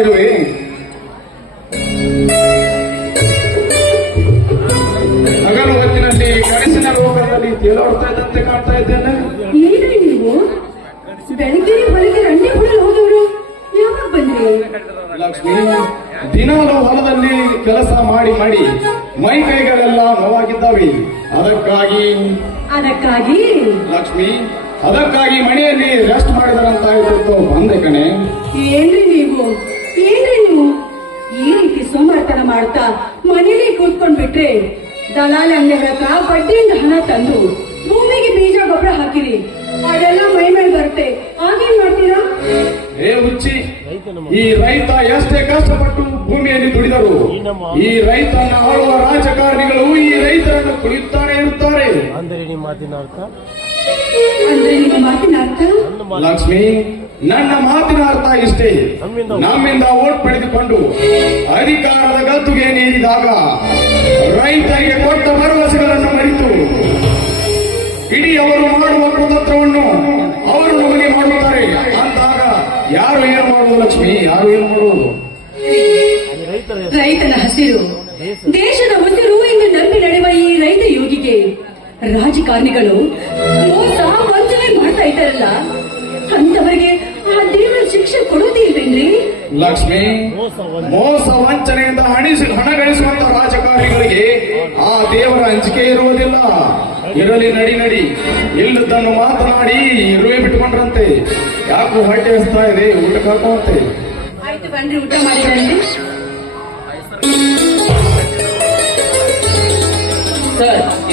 ಇರುವೆ ಹಗಲು ಹೊತ್ತಿನಲ್ಲಿ ಕನಸಿನ ಲೋಕದಲ್ಲಿ ತೇಲಾಡ್ತಾ ಇದ್ದಂತೆ ಕಾಣ್ತಾ ಇದ್ದೇನೆ. ಏನ್ರಿ ನೀವು? ಬೆಳಗ್ಗೆ ಹೊರಗೆ ರಂಡಿ ಹೊಡೆದು ಹೋದವರು. ಯಾವಾಗ ಬಂದ್ರಿ? ಲಕ್ಷ್ಮಿ ದಿನಾಲು ಹೊಲದಲ್ಲಿ ಕೆಲಸ ಮಾಡಿ ಮಾಡಿ ಮೈ ಕೈಗಳೆಲ್ಲ ನೋವಾಗಿದ್ದಾವೆ. ಅದಕ್ಕಾಗಿ ಅದಕ್ಕಾಗಿ? ಲಕ್ಷ್ಮಿ ಅದಕ್ಕಾಗಿ ಮನೆಯಲ್ಲಿ ರೆಸ್ಟ್ ಮಾಡಿದರಂತ ಇವತ್ತು ಬಂದೆ ಕಣೆ. ಏನ್ರಿ ನೀವು? ಸೋಮಾರ್ತನ ಮಾಡ್ತಾ ಮನೇಲಿ ಕೂತ್ಕೊಂಡ್ ಬಿಟ್ರೆ ದಲಾಲ ಅಂಗಡಿಗಳ ಹತ್ರ ಬಡ್ಡಿಯಿಂದ ಹಣ ತಂದು ಭೂಮಿಗೆ ಬೀಜ ಗೊಬ್ಬರ ಹಾಕಿರಿ. ಅದೆಲ್ಲ ಮೈ ಮೇಲೆ ಬರುತ್ತೆ. ಆಗೇನ್ ಮಾಡ್ತೀರಾ? ಏ ಹುಚ್ಚಿ ಈ ರೈತ ಎಷ್ಟೇ ಕಷ್ಟಪಟ್ಟು ಭೂಮಿಯಲ್ಲಿ ದುಡಿದರು ಈ ರೈತನ ಆಳುವ ರಾಜಕಾರಣಿಗಳು ಈ ರೈತರನ್ನು ಕುಳಿಯುತ್ತಾನೆ ಇರುತ್ತಾರೆ ಅಂದ್ರೆ ನಿಮ್ಮ ಮಾತಿನ ಅರ್ಥ? ಅಂದ್ರೆ ನಿಮ್ಮ ಮಾತಿನ ಅರ್ಥ? ಲಕ್ಷ್ಮಿ ನನ್ನ ಮಾತಿನ ಅರ್ಥ ಇಷ್ಟೇ. ನಮ್ಮಿಂದ ಓಟ್ ಪಡೆದುಕೊಂಡು ಅಧಿಕಾರದ ಗದ್ದುಗೆ ನೀಡಿದಾಗ ರೈತರಿಗೆ ಕೊಟ್ಟ ಭರವಸೆಗಳನ್ನು ಮರೆತು ಇಡೀ ಅವರು ಮಾಡುವ ಕುತಂತ್ರವನ್ನು ಅವರು ನಮಗೆ ಮಾಡುತ್ತಾರೆ. ಅಂದಾಗ ಯಾರು ಏನು ಮಾಡುವುದು ಲಕ್ಷ್ಮಿ? ಯಾರು ಏನು ಮಾಡುವುದು? ರೈತರ ರೈತನ ಹಸಿರು. ದೇಶದ ಉಸಿರು ಎಂದು ನಂಬಿ ನಡೆಯುವ ಈ ರೈತ ಯೋಗಿಗೆ. ರಾಜಕಾರಣಿಗಳು ಮೋಸ ವಂಚನೆ ಮಾಡ್ತಾ ಇದ್ದಾರಲ್ಲ. ಅಂತವರಿಗೆ ಶಿಕ್ಷೆ ಕೊಡೋದಿಲ್ವೇನ್ರಿ ಲಕ್ಷ್ಮಿ ಮೋಸ ವಂಚನೆಯಿಂದ ಹಣಿಸಿ ಹಣ ಗಳಿಸುವಂತ ರಾಜಕಾರಣಿಗಳಿಗೆ ಆ ದೇವರ ಅಂಜಿಕೆ ಇರುವುದಿಲ್ಲ. ಇರಲಿ ನಡಿ ನಡಿ. ಇಲ್ಲದನ್ನು ಮಾತನಾಡಿ ಇರುವೆ ಬಿಟ್ಕೊಂಡ್ರಂತೆ. ಯಾಕೂ ಹೊಟ್ಟೆ ಹಸ್ತಾ ಇದೆ ಊಟ ಹಾಕುವಂತೆ ಆಯ್ತು ಬನ್ರಿ ಊಟ ಮಾಡಿದ್ರಂడి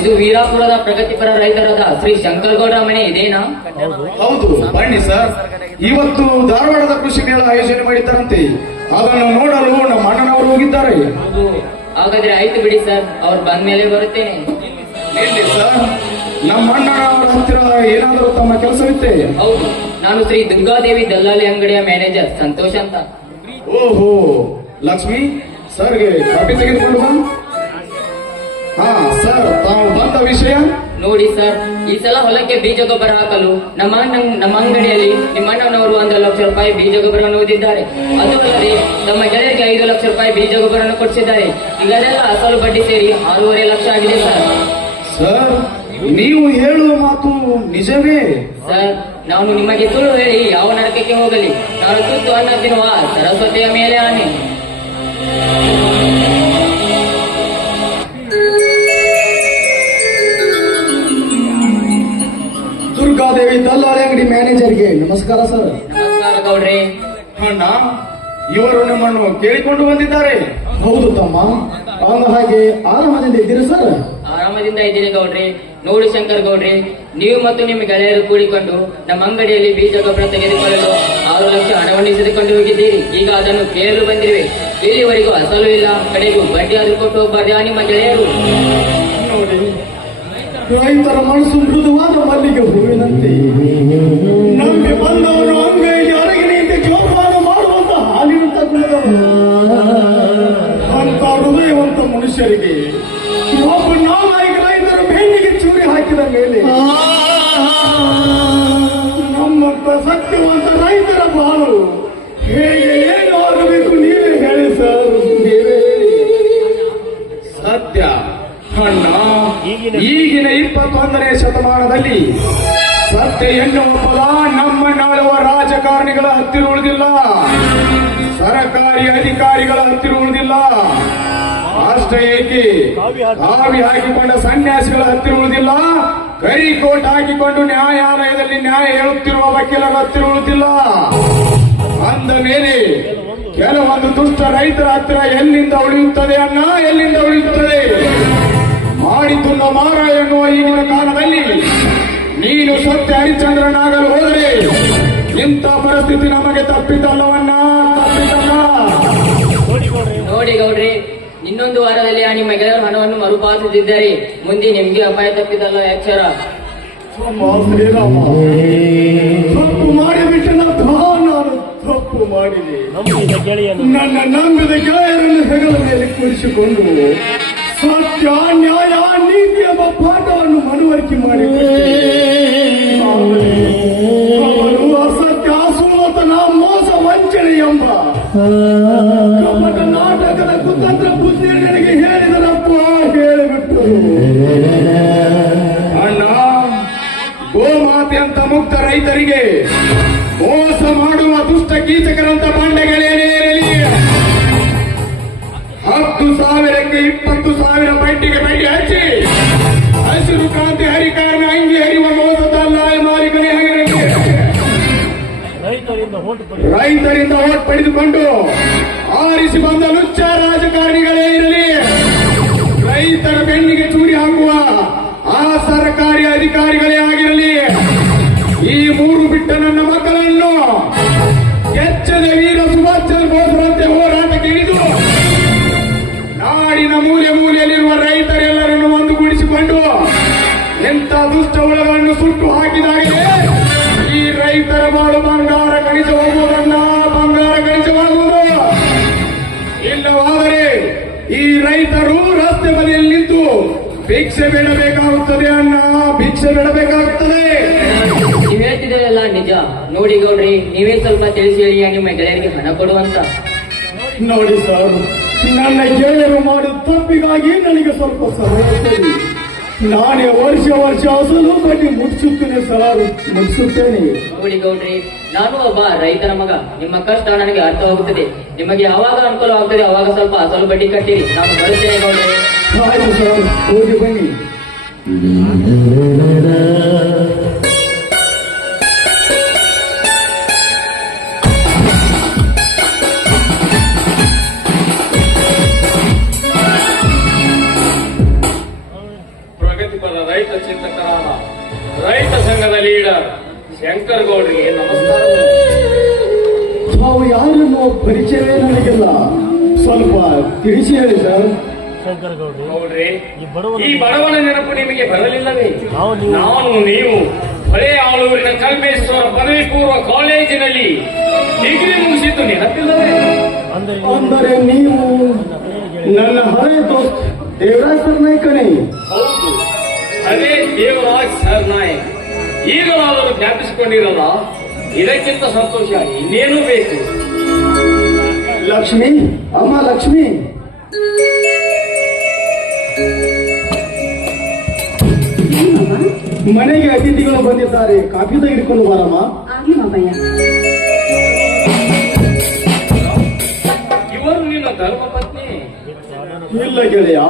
ಇದು ವೀರಾಪುರದ ಪ್ರಗತಿಪರ ರೈತರಾದ ಶ್ರೀ ಶಂಕರಗೌಡ ಮನೆ ಇದೇನಾ? ಹೌದು ಬನ್ನಿ ಸರ್. ಇವತ್ತು ಧಾರವಾಡದ ಕೃಷಿ ಮೇಳ ಆಯೋಜನೆ ಮಾಡಿದ್ದಾರಂತೆ. ಅದನ್ನು ನೋಡಲು ನಮ್ಮ ಅಣ್ಣನವರು ಹೋಗಿದ್ದಾರೆ. ಹಾಗಾದ್ರೆ ಆಯ್ತು ಬಿಡಿ ಸರ್ ಅವ್ರು ಬಂದ ಮೇಲೆ ಬರುತ್ತೇನೆ. ಹೇಳಿ ಸರ್. ನಮ್ಮ ಅಣ್ಣನವರ ಹತ್ತಿರ ಏನಾದರೂ ತಮ್ಮ ಕೆಲಸವಿತ್ತೆ? ಹೌದು. ನಾನು ಶ್ರೀ ದುರ್ಗಾದೇವಿ ದಲ್ಲಾಳಿ ಅಂಗಡಿಯ ಮ್ಯಾನೇಜರ್ ಸಂತೋಷ್ ಅಂತ. ಓಹೋ. ಲಕ್ಷ್ಮಿ ಸರ್ಗೆ ಕಾಪಿ ತೆಗೆದುಕೊಂಡು ಬಾ. ಹಾ ಸರ್ ತಾವು ಬಂದ ವಿಷಯ? ನೋಡಿ ಸರ್ ಈ ಸಲ ಹೊಲಕ್ಕೆ ಬೀಜ ಗೊಬ್ಬರ ಹಾಕಲು ನಮ್ಮ ನಮ್ಮ ಅಂಗಡಿಯಲ್ಲಿ ನಿಮ್ಮ ಅಣ್ಣನವರು ಒಂದು ಲಕ್ಷ ರೂಪಾಯಿ ಬೀಜ ಗೊಬ್ಬರವನ್ನು ಓದಿದ್ದಾರೆ ಅದು ಅಲ್ಲದೆ ತಮ್ಮ ಗೆಳೆಯರಿಗೆ ಐದು ಲಕ್ಷ ರೂಪಾಯಿ ಬೀಜ ಗೊಬ್ಬರವನ್ನು ಕೊಡಿಸಿದ್ದಾರೆ ಈಗದೆಲ್ಲ ಅಸಲು ಬಡ್ಡಿ ಸೇರಿ ಆರೂವರೆ ಲಕ್ಷ ಆಗಿದೆ ಸರ್ ಸರ್ ನೀವು ಹೇಳುವ ಮಾತು ನಿಜವೇ? ಸರ್ ನಾನು ನಿಮಗೆ ಸುಳ್ಳು ಹೇಳಿ ಯಾವ ನರಕಕ್ಕೆ ಹೋಗಲಿ. ನಾನು ತುತ್ತು ಅನ್ನ ತಿನ್ನುವ ಸರಸ್ವತಿಯ ಮೇಲೆ ಆನೆ. ದಲ್ಲಾಳಿ ಅಂಗಡಿ ಮ್ಯಾನೇಜರ್ಗೆ ನಮಸ್ಕಾರ ಸರ್. ನಮಸ್ಕಾರ ಗೌಡ್ರಿ. ಅಣ್ಣ ಇವರು ನಮ್ಮನ್ನು ಕೇಳಿಕೊಂಡು ಬಂದಿದ್ದಾರೆ. ಹೌದು ತಮ್ಮ. ಅವನು ಹಾಗೆ ಆರಾಮದಿಂದ ಇದ್ದೀರಿ ಸರ್? ಆರಾಮದಿಂದ ಇದ್ದೀನಿ ಗೌಡ್ರಿ. ನೋಡಿ ಶಂಕರ್ ಗೌಡ್ರಿ ನೀವು ಮತ್ತು ನಿಮ್ಮ ಗೆಳೆಯರು ಕೂಡಿಕೊಂಡು ನಮ್ಮ ಅಂಗಡಿಯಲ್ಲಿ ಬೀಜ ಗೊಬ್ಬರ ತೆಗೆದುಕೊಳ್ಳಲು ಆರು ಲಕ್ಷ ಹಣವನ್ನು ಇಸಿದುಕೊಂಡು ಹೋಗಿದ್ದೀರಿ. ಈಗ ಅದನ್ನು ಕೇಳಲು ಬಂದಿರುವೆ. ಇಲ್ಲಿವರೆಗೂ ಅಸಲು ಇಲ್ಲ. ಕಡೆಗೂ ಬಡ್ಡಿ ಆದ್ರೂ ಕೊಟ್ಟು ಹೋಗ್ಬಾರ್ದು ನಿಮ್ಮ ಗೆಳೆಯರು? ನೋಡಿ ರೈತರ ಮನಸ್ಸು ಮೃದುವಾದ ಮಲ್ಲಿಗೆ ಹೂವಿನಂತೆ. ನಂಬಿ ಬಂದವರು ಅಂಗೈಗೆ ಅರಗಿನಿಂದ ಜೋಪಾನ ಮಾಡುವಂತ ಹಾಲಿನಂತ ಅಂತ ಹೃದಯವಂತ ಮನುಷ್ಯರಿಗೆ ಒಬ್ಬ ನಾಲಾಯಕ ರೈತರ ಬೆನ್ನಿಗೆ ಚೂರಿ ಹಾಕಿದ ಮೇಲೆ ನಮ್ಮ ಸತ್ಯವಂತ ರೈತರ ಬಾಳು ಹೇಗೆ ಏನು ಆಗಬೇಕು ನೀವೇ ಹೇಳಿ ಸರ್. ಸತ್ಯ. ಅಣ್ಣ ಈಗಿನ- ಇಪ್ಪತ್ತೊಂದನೇ ಶತಮಾನದಲ್ಲಿ ಸತ್ಯ ಎನ್ನುವ ಪದ ನಮ್ಮ ನಾಳುವ ರಾಜಕಾರಣಿಗಳ ಹತ್ತಿರ ಉಳಿದಿಲ್ಲ. ಸರಕಾರಿ ಅಧಿಕಾರಿಗಳ ಹತ್ತಿರ ಉಳಿದಿಲ್ಲ. ಅಷ್ಟೇ ಏಕೆ ಕಾವಿ ಹಾಕಿಕೊಂಡ ಸನ್ಯಾಸಿಗಳ ಹತ್ತಿರ ಉಳಿದಿಲ್ಲ. ಕರಿ ಕೋಟ್ ಹಾಕಿಕೊಂಡು ನ್ಯಾಯಾಲಯದಲ್ಲಿ ನ್ಯಾಯ ಹೇಳುತ್ತಿರುವ ವಕೀಲರ ಹತ್ತಿರ ಉಳಿದಿಲ್ಲ. ಅಂದ ಮೇಲೆ ಕೆಲವೊಂದು ದುಷ್ಟ ರೈತರ ಹತ್ತಿರ ಎಲ್ಲಿಂದ ಉಳಿಯುತ್ತದೆ ಅನ್ನ ಎಲ್ಲಿಂದ ಉಳಿಯುತ್ತದೆ? ಮಾಡಿದ್ದುನ್ನ ಮಾರ ಎನ್ನುವ ಈಗಿನ ಕಾಲದಲ್ಲಿ ನೀನು ಸತ್ಯ ಹರಿಚಂದ್ರನಾಗಲು ಹೋದರೆ ಇಂಥ ಪರಿಸ್ಥಿತಿ ನಮಗೆ ತಪ್ಪಿದ್ದಲ್ಲವನ್ನ ತಪ್ಪಿದ್ದಲ್ಲ ನೋಡಿ ಗೌಡ್ರೆ ನೋಡಿ ಗೌಡ್ರಿ ಇನ್ನೊಂದು ವಾರದಲ್ಲಿ ಆ ನಿಮ್ಮ ಗೆಳೆಯರ ಹಣವನ್ನು ಮರುಪಾವತಿಸಿದ್ದಾರೆ. ಮುಂದೆ ನಿಮಗೆ ಅಪಾಯ ತಪ್ಪಿದಲ್ಲ ಅಕ್ಷರ. ತಪ್ಪು ಮಾಡಿಬಿಟ್ಟು ನಾನು ತಪ್ಪು ಮಾಡಿದೆ. ನನ್ನ ನಂಬಿದ ಗೆಳೆಯರನ್ನು ಹೆಗಲ ಮೇಲೆ ಕೂರಿಸಿಕೊಂಡು ಸತ್ಯ ನ್ಯಾಯ ನೀತಿ ಎಂಬ ಪಾಠವನ್ನು ಮನವರಿಕೆ ಮಾಡಿಕೊಟ್ಟೆ ರೈತರಿಂದ ಓಟು ಪಡೆದುಕೊಂಡು ಆರಿಸಿ ಬಂದ ಲುಚ್ಚ ರಾಜಕಾರಣಿಗಳೇ ಇರಲಿ. ರೈತರ ಬೆನ್ನಿಗೆ ಚೂರಿ ಈ ರೈತರು ರಸ್ತೆ ಬದಿಯಲ್ಲಿ ನಿಂತು ಭಿಕ್ಷೆ ಬೇಡಬೇಕಾಗುತ್ತದೆ ಅಣ್ಣ ಭಿಕ್ಷೆ ಬೇಡಬೇಕಾಗುತ್ತದೆ. ನೀವ್ ಹೇಳ್ತಿದ್ದೀರಲ್ಲ ನಿಜ. ನೋಡಿ ಗೌಡ್ರಿ ನೀವೇ ಸ್ವಲ್ಪ ತಿಳಿಸಿ ಹೇಳಿ ನಿಮ್ಮ ಗೆಳೆಯರಿಗೆ ಹಣ ಕೊಡುವಂತ. ನೋಡಿ ಸರ್ ನನ್ನ ಗೆಳೆಯರು ಮಾಡಿದ ತಪ್ಪಿಗಾಗಿ ನನಗೆ ಸ್ವಲ್ಪ ಸಮಯ ಕೊಡಿ. ನಾನೇ ವರ್ಷ ವರ್ಷ ಅಸಲು ಬಡ್ಡಿ ಮುಗಿಸುತ್ತೇನೆ ಸರ್ ಮುಗಿಸುತ್ತೇನೆ ನೋಡಿ ಗೌಡ್ರಿ ನಾನು ಒಬ್ಬ ರೈತನ ಮಗ. ನಿಮ್ಮ ಕಷ್ಟ ನನಗೆ ಅರ್ಥವಾಗುತ್ತದೆ. ನಿಮಗೆ ಯಾವಾಗ ಅನುಕೂಲ ಆಗ್ತದೆ ಅವಾಗ ಸ್ವಲ್ಪ ಸ್ವಲ್ಪ ಬಡ್ಡಿ ಕಟ್ಟಿರಿ. ನಾನು ಬರುತ್ತೇನೆ ಗೌಡ್ರೆ. ಬನ್ನಿ. ಸ್ವಲ್ಪ ತಿಳಿಸಿ ಹೇಳಿ ಸರ್. ಶಂಕರ ಗೌಡ್ರಿ ನೋಡ್ರಿ ಈ ಬಡವನ ಈ ಬಡವನ ನೆನಪು ನಿಮಗೆ ಬರಲಿಲ್ಲವೇ ನಾವು ನೀವು ನಾನು ನೀವು ಹಳೆ ಆಳೂರಿನ ಕಲ್ಮೇಶ್ವರ ಪದವಿ ಪೂರ್ವ ಕಾಲೇಜಿನಲ್ಲಿ ಡಿಗ್ರಿ ಮುಗಿಸಿದ್ದು ನೆನಪಿಲ್ಲವೇ ಅಂದ್ರೆ ಅಂದರೆ ನೀವು ನನ್ನ ಹಳೆಯ ದೋಸ್ತ್ ದೇವರಾಜ್ ಸರ್ನಾಯ್ಕನೇ ಹೌದು. ಅದೇ ದೇವರಾಜ್ ಸರ್ ನಾಯಕ್ ಈಗಲಾದರೂ ಜ್ಞಾಪಿಸಿಕೊಂಡಿರಲ್ಲ ಇದಕ್ಕಿಂತ ಸಂತೋಷ ಇನ್ನೇನು ಬೇಕು? ಲಕ್ಷ್ಮಿ ಅಮ್ಮ ಲಕ್ಷ್ಮಿ. ಮನೆಗೆ ಅತಿಥಿಗಳು ಬಂದಿದ್ದಾರೆ. ಕಾಫಿ ತೆಗೆದುಕೊಂಡು ಬಾರಮ್ಮ. ಆಗ್ಲಿ ಮಾಮಯ್ಯ ಇವರು ನಿನ್ನ ಇಲ್ಲ ಗೆಳೆಯ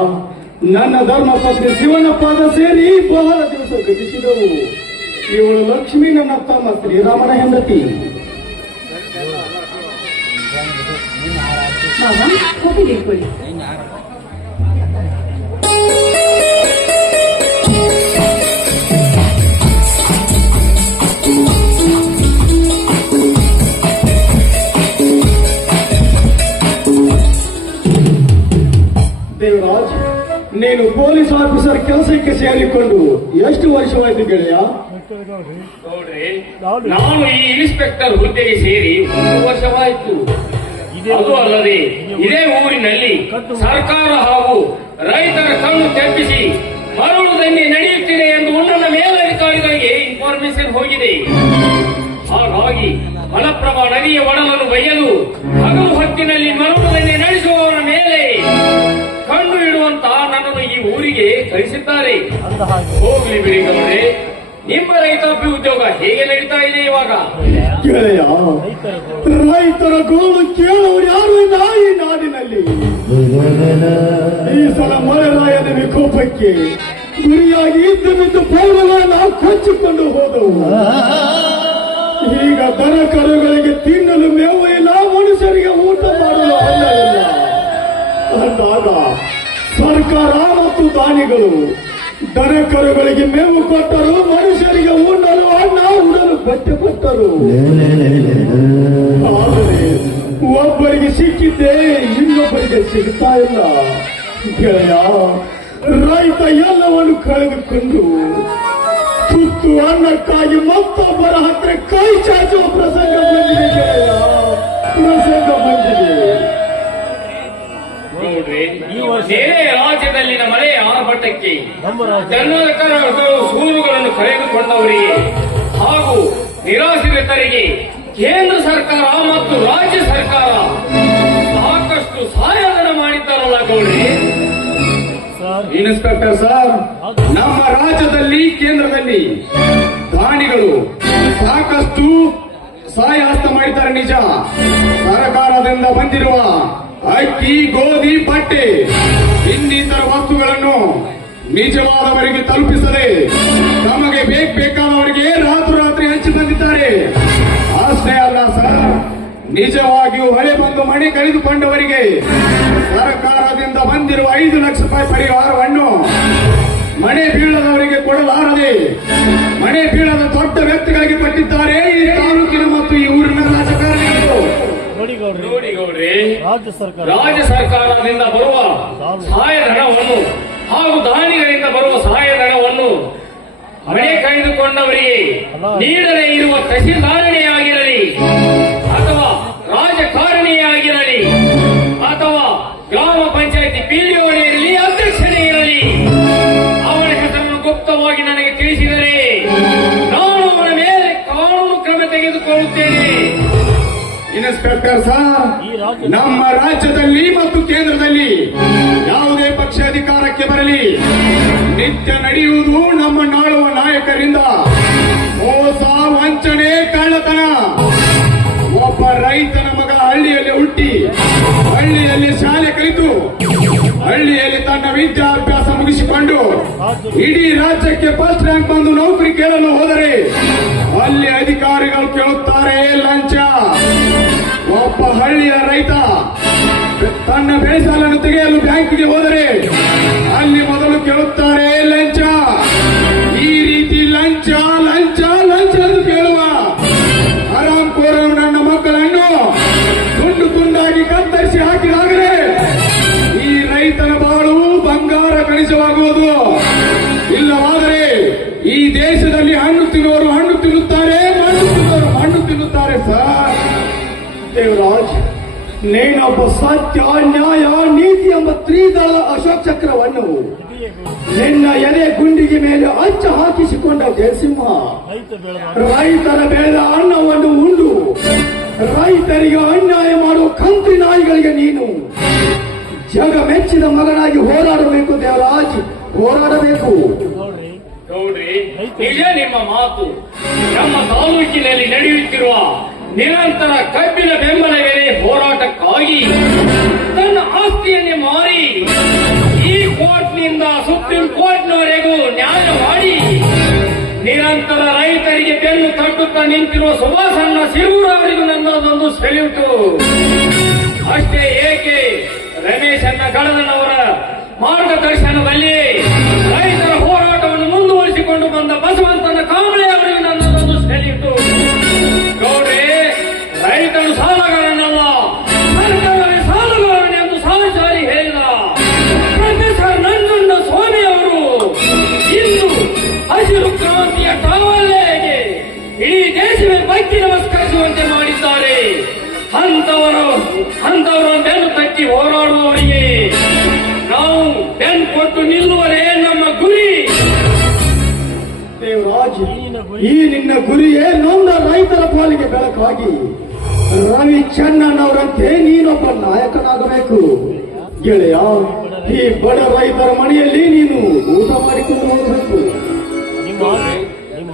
ನನ್ನ ಧರ್ಮ ಪತ್ನಿ ಶಿವನ ಪಾದ ಸೇರಿ ಬಹಳ ದಿವಸ ಗತಿಸಿದವು. ಇವಳು ಲಕ್ಷ್ಮಿ ನನ್ನ ತಮ್ಮ ಶ್ರೀರಾಮನ ಹೆಂಡತಿ. ಮಾವ ಕಾಫಿ ಇಟ್ಕೊಳ್ಳಿ ದೇವರಾಜ್ ನೀನು ಪೊಲೀಸ್ ಆಫೀಸರ್ ಕೆಲಸಕ್ಕೆ ಸೇರಿಕೊಂಡು ಎಷ್ಟು ವರ್ಷವಾಯ್ತು ಗೆಳೆಯ ಶಂಕರ ಗೌಡ್ರಿ ನೋಡ್ರಿ ಹೌದು. ನಾನು ಈ ಇನ್ಸ್ಪೆಕ್ಟರ್ ಹುದ್ದೆಗೆ ಸೇರಿ ಒಂದು ವರ್ಷವಾಯಿತು ಇದೇ ಅದು ಅಲ್ಲದೆ ಇದೇ ಊರಿನಲ್ಲಿ ಸರ್ಕಾರ ಹಾಗೂ ರೈತರ ಕಣ್ಣು ತೆಪ್ಪಿಸಿ ಮರಳು ದಂಗೆ ನಡೆಯುತ್ತಿದೆ ಎಂದು ಉನ್ನತ ಮೇಲಧಿಕಾರಿಗಳಿಗೆ ಇನ್ಫಾರ್ಮೇಶನ್ ಹೋಗಿದೆ. ಹಾಗಾಗಿ ಮಲಪ್ರಭಾ ನದಿಯ ಒಡಲನ್ನು ಬಯ್ಯಲು ಹಗಲು ಹೊತ್ತಿನಲ್ಲಿ ಮರಳು ದಂಗೆ ನಡೆಸುವವರ ಮೇಲೆ ಕಂಡು ಇಡುವಂತಹ ನನ್ನನ್ನು ಈ ಊರಿಗೆ ಕಳಿಸಿದ್ದಾರೆ. ಹೋಗಲಿ ಹಾಗೆ. ಹೋಗ್ಲಿ ಬಿಡಿ ನಿಮ್ಮ ರೈತಾಪಿ ಉದ್ಯೋಗ ಹೇಗೆ ನಡೀತಾ ಇದೆ ಇವಾಗ? ಗೆಳೆಯ, ರೈತರ ಗೋಳು ಕೇಳುವರು ಯಾರು ಇಲ್ಲ ಈ ನಾಡಿನಲ್ಲಿ. ಈ ಸಲ ಮಳೆರಾಯನ ವಿಕೋಪಕ್ಕೆ ಗುರಿಯಾಗಿ ಇದ್ದು ಬಿದ್ದು ಪೌರಗಳನ್ನು ಕೊಚ್ಚಿಕೊಂಡು ಹೋದವು. ಈಗ ದನ ಕರುಗಳಿಗೆ ತಿನ್ನಲು ಮೇವು ಇಲ್ಲ, ಮನುಷ್ಯರಿಗೆ ಊಟ ಮಾಡಲು ಅಂದಾಗ ಸರ್ಕಾರ ಮತ್ತು ದಾನಿಗಳು ದನ ಕರುಗಳಿಗೆ ಮೇವು ಕೊಟ್ಟರು ಉಡಲು ಬಟ್ಟೆ ಕೊಟ್ಟರು ಆದರೆ ಒಬ್ಬರಿಗೆ ಸಿಕ್ಕಿದ್ದೆ ಇನ್ನೊಬ್ಬರಿಗೆ ಸಿಗ್ತಾ ಇಲ್ಲ. ಗೆಳೆಯ ರೈತ ಎಲ್ಲವನ್ನು ಕಳೆದುಕೊಂಡು ತುತ್ತು ಅನ್ನಕ್ಕಾಗಿ ಮತ್ತೊಬ್ಬರ ಹತ್ರ ಕೈ ಚಾಚುವ ಪ್ರಸಂಗ ಬಂದಿದೆ ಗೆಳೆಯ. ಪ್ರಸಂಗ ಬಂದಿದೆ. ನೋಡ್ರಿ ಈ ವರ್ಷ ಬೇರೆ ರಾಜ್ಯದಲ್ಲಿನ ಮಳೆಯ ಆರ್ಭಟಕ್ಕೆ ನಮ್ಮ ರಾಜ್ಯ ಕನ್ನಡಕರಗಳು ಸೂರುಗಳನ್ನು ಕರೆದುಕೊಂಡವರಿಗೆ ಹಾಗೂ ನಿರಾಶ್ರಿತರಿಗೆ ಕೇಂದ್ರ ಸರ್ಕಾರ ಮತ್ತು ರಾಜ್ಯ ಸರ್ಕಾರ ಸಾಕಷ್ಟು ಸಹಾಯಧನ ಮಾಡಿದ್ದಾರಲ್ಲ ಗೌಡ್ರಿ. ಇನ್ಸ್ಪೆಕ್ಟರ್ ಸರ್ ನಮ್ಮ ರಾಜ್ಯದಲ್ಲಿ ಕೇಂದ್ರದಲ್ಲಿ ಪ್ರಾಣಿಗಳು ಸಾಕಷ್ಟು ಸಹಾಯ ಹಸ್ತ ಮಾಡಿದ್ದಾರೆ ನಿಜ. ಸರ್ಕಾರದಿಂದ ಬಂದಿರುವ ಅಕ್ಕಿ ಗೋಧಿ ಬಟ್ಟೆ ಇನ್ನಿತರ ವಸ್ತುಗಳನ್ನು ನಿಜವಾದವರಿಗೆ ತಲುಪಿಸದೆ ತಮಗೆ ಬೇಕ್ ಬೇಕಾದವರಿಗೆ ನಿಜವಾಗಿಯೂ ಮಳೆ ಬಂದು ಮನೆ ಕಳೆದುಕೊಂಡವರಿಗೆ ಸರ್ಕಾರದಿಂದ ಬಂದಿರುವ ಐದು ಲಕ್ಷ ರೂಪಾಯಿ ಪರಿಹಾರವನ್ನು ಮನೆ ಬೀಳದವರಿಗೆ ಕೊಡಲಾರದೆ ಮನೆ ಬೀಳದ ದೊಡ್ಡ ವ್ಯಕ್ತಿಗಳಿಗೆ ಕೊಟ್ಟಿದ್ದಾರೆ ಈ ತಾಲೂಕಿನ ಮತ್ತು ಈ ಊರಿನ ರಾಜಕಾರಣಿಗಳು. ರಾಜ್ಯ ಸರ್ಕಾರ. ರಾಜ್ಯ ಸರ್ಕಾರದಿಂದ ಬರುವ ಸಹಾಯಧನವನ್ನು ಹಾಗೂ ದಾನಿಗಳಿಂದ ಬರುವ ಸಹಾಯಧನವನ್ನು ಮನೆ ಕಳೆದುಕೊಂಡವರಿಗೆ ನೀಡದೇ ಇರುವ ತಹಸೀಲ್ದಾರನೇ ಆಗಿರಲಿ. ಸರ್ ನಮ್ಮ ರಾಜ್ಯದಲ್ಲಿ ಮತ್ತು ಕೇಂದ್ರದಲ್ಲಿ ಯಾವುದೇ ಪಕ್ಷ ಅಧಿಕಾರಕ್ಕೆ ಬರಲಿ. ನಿತ್ಯ ನಡೆಯುವುದು ನಮ್ಮ ನಾಳುವ ನಾಯಕರಿಂದ. ಮೋಸ ವಂಚನೆ ಕಳ್ಳತನ. ಒಬ್ಬ ರೈತನ ಮಗ ಹಳ್ಳಿಯಲ್ಲಿ ಹುಟ್ಟಿ ಹಳ್ಳಿಯಲ್ಲಿ ಶಾಲೆ ಕಲಿತು ಹಳ್ಳಿಯಲ್ಲಿ ತನ್ನ ವಿದ್ಯಾಭ್ಯಾಸ ಮುಗಿಸಿಕೊಂಡು ಇಡೀ ರಾಜ್ಯಕ್ಕೆ ಫಸ್ಟ್ ರ್ಯಾಂಕ್ ಬಂದು ನೌಕರಿ ಕೇಳಲು ಹೋದರೆ ಅಲ್ಲಿ ಅಧಿಕಾರಿಗಳು ಕೇಳುತ್ತಾರೆ ಲಂಚ. ಒಬ್ಬ ಹಳ್ಳಿಯ ರೈತ ತನ್ನ ಬೇಸಾಲನ್ನು ತೆಗೆಯಲು ಬ್ಯಾಂಕ್ಗೆ ಹೋದರೆ ಅಲ್ಲಿ ಮೊದಲು ಕೇಳುತ್ತಾರೆ ಲಂಚ! ನೀನೊಬ್ಬ ಸತ್ಯ ನ್ಯಾಯ ನೀತಿ ಎಂಬ ತ್ರಿದಳ ಅಶೋಕ ಚಕ್ರವನ್ನು ನಿನ್ನ ಎಲೆ ಗುಂಡಿಗೆ ಮೇಲೆ ಅಚ್ಚ ಹಾಕಿಸಿಕೊಂಡ ಜಯಸಿಂಹ. ರೈತರ ಬೆಳೆದ ಅನ್ನವನ್ನು ಉಂಡು. ರೈತರಿಗೆ ಅನ್ಯಾಯ ಮಾಡುವ ಕಂತ್ರಿ ನಾಯಿಗಳಿಗೆ ನೀನು. ಜಗ ಮೆಚ್ಚಿದ ಮಗನಾಗಿ ಹೋರಾಡಬೇಕು ದೇವರಾಜ್. ಹೋರಾಡಬೇಕು. ನಿಮ್ಮ ಮಾತು. ನಮ್ಮ ತಾಲೂಕಿನಲ್ಲಿ ನಡೆಯುತ್ತಿರುವ ನಿರಂತರ ಕಬ್ಬಿನ ಬೆಂಬಲ ನಿರಂತರ ರೈತರಿಗೆ ಬೆನ್ನು ತಟ್ಟುತ್ತಾ ನಿಂತಿರುವ ಸುಭಾಸಣ್ಣ ಸಿರೂರವರಿಗೂ ನನ್ನದೊಂದು ಸೆಲ್ಯೂಟ್. ಅಷ್ಟೇ ಏಕೆ ರಮೇಶ್ ಅಣ್ಣ ಗಡದನವರ ಮಾರ್ಗದರ್ಶನದಲ್ಲಿ ರೈತರ ಹೋರಾಟವನ್ನು ಮುಂದುವರಿಸಿಕೊಂಡು ಬಂದ ಬಸವಂತನ ಹೋರಾಡುವವರಿಗೆ ನಾವು ಬೆನ್ ಕೊಟ್ಟು ನಿಲ್ಲುವರೇ ನಮ್ಮ ಗುರಿ. ದೇವರಾಜ್ ಈ ನಿನ್ನ ಗುರಿಯೇ ನೊಂದ ರೈತರ ಪಾಲಿಗೆ ಬೆಳಕಾಗಿ ರವಿ ಚೆನ್ನಣ್ಣವರಂತೆ ನೀನೊಬ್ಬ ನಾಯಕನಾಗಬೇಕು. ಗೆಳೆಯ ಈ ಬಡ ರೈತರ ಮನೆಯಲ್ಲಿ ನೀನು ಊಟ ಮಾಡಿಕೊಂಡು ಹೋಗಬೇಕು.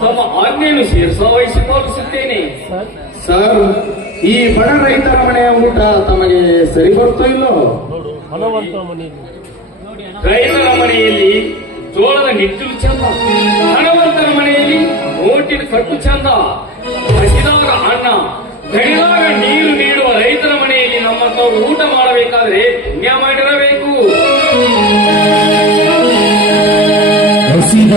ತಮ್ಮ ಆಜ್ಞೆಯನ್ನು ಶಿರಸಾವಹಿಸಿಕೊಳ್ಳಿಸುತ್ತೇನೆ ಸರ್ ಸರ್ ಈ ಬಡ ರೈತರ ಮನೆಯ ಊಟ ತಮಗೆ ಸರಿ ಬರ್ತೋ ಇಲ್ಲೋ? ರೈತರ ಮನೆಯಲ್ಲಿ ಜೋಳದ ನಿಟ್ಟಿಲು ಚಂದ ಹಣವಂತರ ಮನೆಯಲ್ಲಿ ಓಟಿನ ಕಟ್ಟು ಚಂದ ಹಸಿದಾಗ ಅನ್ನ ಬೆಳೆದಾಗ ನೀರು ನೀಡುವ ರೈತರ ಮನೆಯಲ್ಲಿ ನಮ್ಮಂತವರು ಊಟ ಮಾಡಬೇಕಾದ್ರೆ ಪುಣ್ಯ ಮಾಡಿರಬೇಕು. ಹಸಿದ